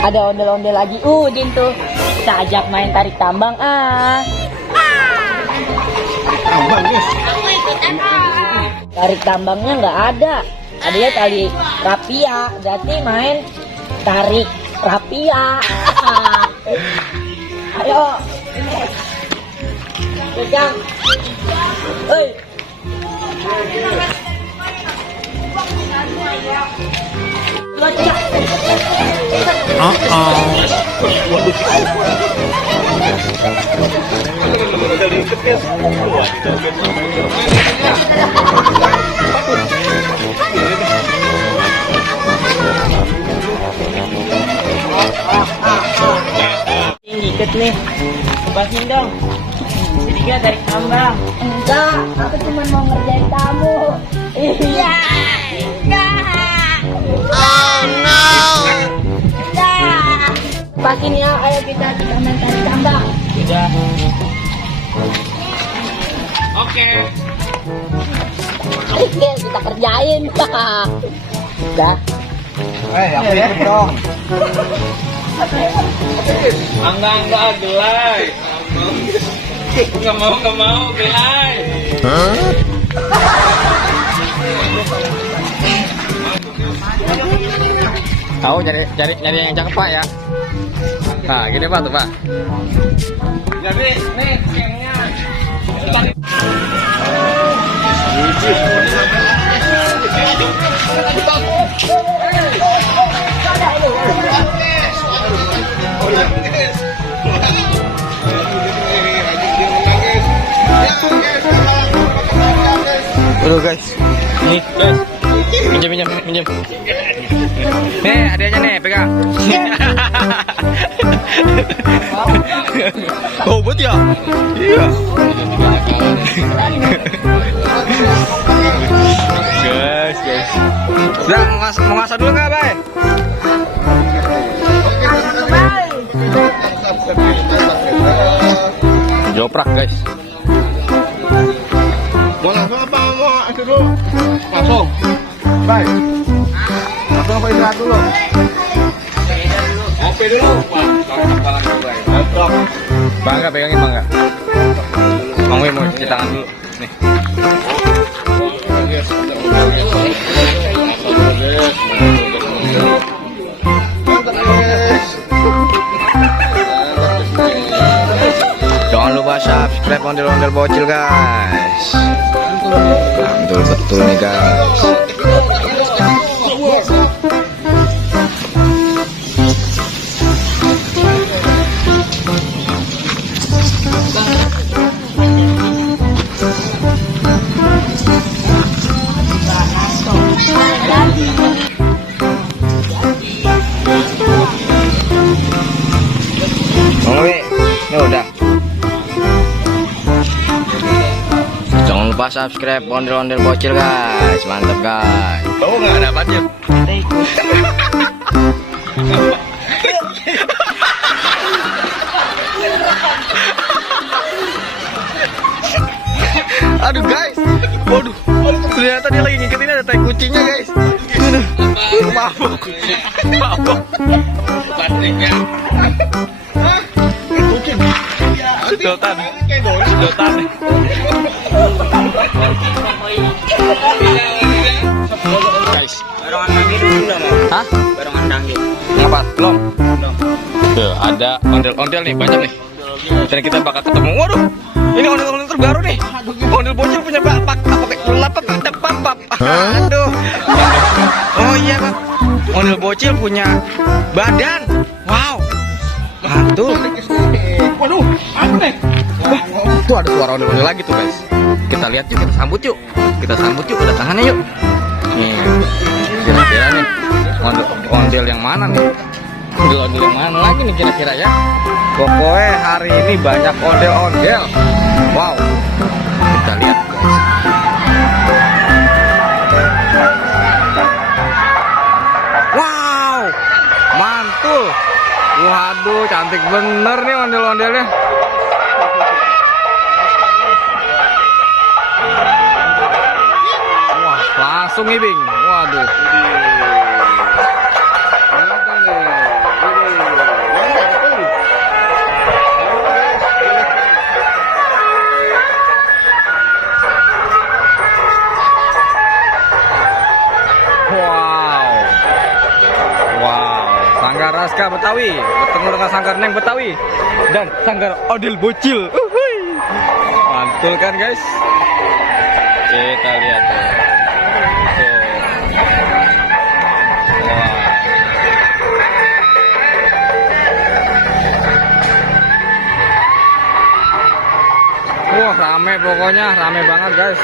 Ada ondel-ondel lagi. Udin tuh. Kita ajak main tarik tambang Tambang nih. Tarik tambangnya nggak ada. Adanya tali rapia. Berarti main tarik rapia. Ayo. Pegang. Hei. Ini dikit nih. Lepasin dong. Tiga tarik tambang. Enggak, aku cuma mau ngerjain kamu. Iya. Enggak. Oh no. Enggak. Lepasin ya, ayo kita main tarik tambang. Sudah. Oke. Oke, kita kerjain. Udah. Aku ikut dong. Enggak, gelai. Nggak mau, gelai. Tahu nyari yang cakep Pak ya. Nah, gini Pak tuh Pak. Jadi nih skemnya. Aduh guys. Nih guys. Minjem. Nih adanya nih pegang. Oh buat ya? Iya. Guys. Udah mau ngasah dulu nggak Bay? Joprak guys. Mau langsung apa mau itu dulu? Langsung. Baik. Langsung apa istirahat dulu? Oke dulu. Bangga pegangin bangga. Mau cuci tangan dulu. Nih. Jangan lupa subscribe ondel-ondel bocil guys. Mantul betul nih guys. Ini udah. Jangan lupa subscribe ondel-ondel bocil guys. Mantap guys. Oh nggak ada budget. Aduh guys. Waduh. Ternyata dia lagi ngikutin ada tai kucingnya guys. Mabuk. Baterainya. Sedotan. Guys. Barongan manggil dulu nggak mau? Hah? Barongan manggil. Ngapa? Belum. Tuh, ada ondel-ondel nih, banyak nih. Dan kita bakal ketemu. Waduh, ini ondel-ondel terbaru nih. Ondel bocil punya bapak. Aduh. Oh iya Pak. Ondel bocil punya badan. Wow. Mantul. Waduh, apa nih? Wah, tuh ada suara ondel-ondel lagi tuh guys. Kita lihat yuk, kita sambut yuk. Kedatangannya yuk. Nih, kira-kira nih ondel yang mana nih? Ondel-ondel yang mana lagi nih kira-kira ya? Pokoknya hari ini banyak ondel-ondel. Wow. Kita lihat guys. Wow. Mantul. Waduh, cantik bener nih ondel-ondelnya. Wah, langsung ibing. Waduh. Raska Betawi bertemu dengan Sanggar Neng Betawi dan Sanggar Odil Bocil. Mantul kan guys? Kita lihat tuh. Wah, rame pokoknya, rame banget guys.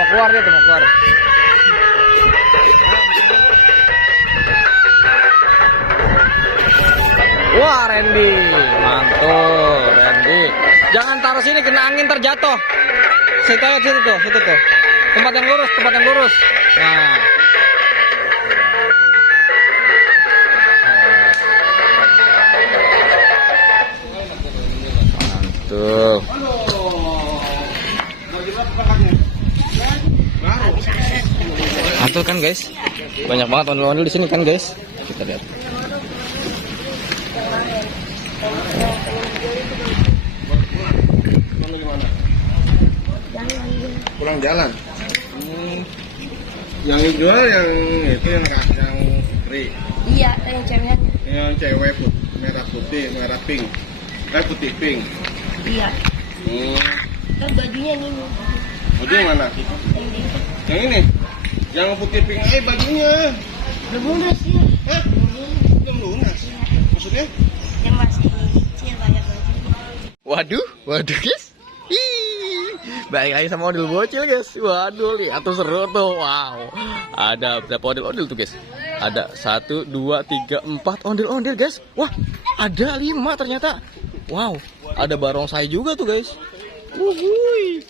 Mau keluar dia tuh, mau keluar. Wah, Randy, mantul, Randy. Jangan taruh sini, kena angin terjatuh. Situ aja, situ tuh. Tempat yang lurus, Nah. Tuh. Mantul kan guys? Banyak banget ondel-ondel di sini kan guys? Kita lihat. Pulang jalan. Yang dijual yang itu yang putri. Iya, yang ceweknya. Yang cewek merah putih, merah pink. Putih pink. Iya. Kan bajunya ini. Baju yang mana? Yang ini. Yang putih pink bajunya. Belum lunas ya. Hah? Belum lunas. Maksudnya? Yang masih kecil banyak baju. Waduh guys. Baik lagi sama ondel bocil guys. Waduh, lihat tuh seru tuh. Wow. Ada berapa ondel tuh guys? Ada 1, 2, 3, 4 ondel guys. Wah, ada 5 ternyata. Wow, ada barongsai juga tuh guys. Wuhui.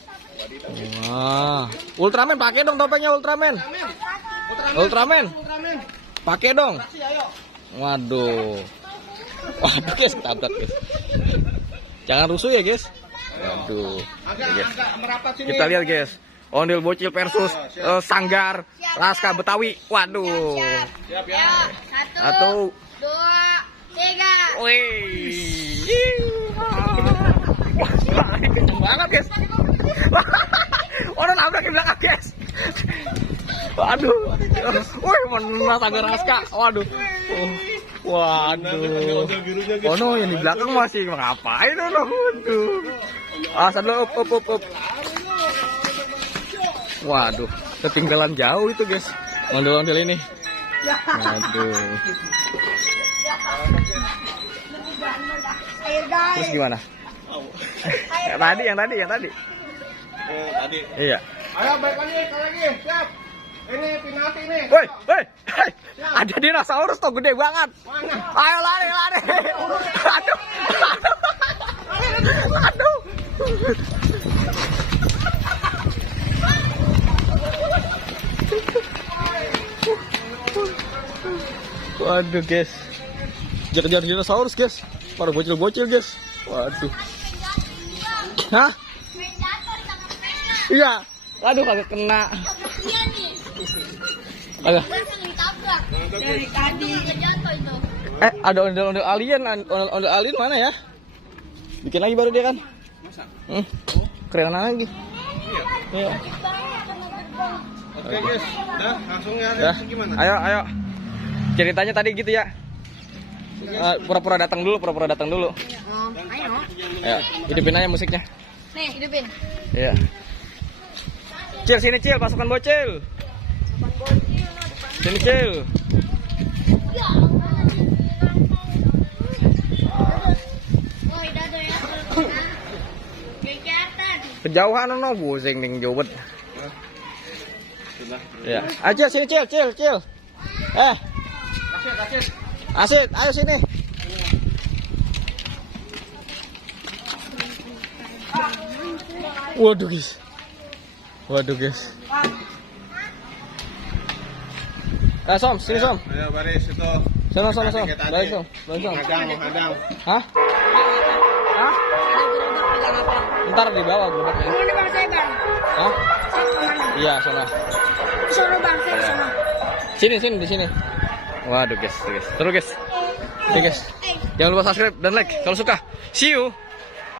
Wah, Ultraman pakai dong topengnya Ultraman. Pakai dong. Waduh guys, tabrak guys. Jangan rusuh ya guys. Waduh. Kita lihat guys. Ondel bocil versus Sanggar Raska Betawi. Waduh. Siap ya. 1, 2, 3. Wih. Kenceng banget guys. Orang nabrak di belakang guys. Waduh. Wih, mana Sanggar Raska. Waduh. Waduh. Oh no, yang di belakang masih ngapain ono? Waduh. Sadlo up. Waduh, ketinggalan jauh itu guys. Ondel-ondel ini. Waduh. Terus gimana? Yang tadi. Iya. Ayo balik lagi. Siap. Ini penalti nih. Woi. Ada dinosaurus tuh gede banget. Mana? Ayo lari. Aduh. Waduh guys. Kejar dinosaurus guys. Para bocil guys. Waduh. Hah? Iya. Waduh kagak kena. Ada. Dari tadi jatuh itu. Ada ondel-ondel alien. Ondel alien mana ya? Bikin lagi baru dia kan? Masa? Keren lagi. Iya. Oke guys, dah langsung ya. Gimana? Ayo. Ceritanya tadi gitu ya. Pura-pura datang dulu. Ayo. Ya, hidupin aja musiknya. Nih, hidupin. Iya. Cil, sini Cil, pasukan bocil. Sini Cil. Kejauhan no, pusing ning jauh. Ya. Aja sini Cil. Asit, ayo sini. Waduh guys. Som, sini Som. Ayo baris itu. Som. Baris Som. Menghadang. Hah? Ntar di bawah gerobaknya. Ini bang saya bang. Hah? Iya, sana. Sono bang saya sono. Sini di sini. Waduh guys, seru guys. Oke guys. Jangan lupa subscribe dan like kalau suka. See you.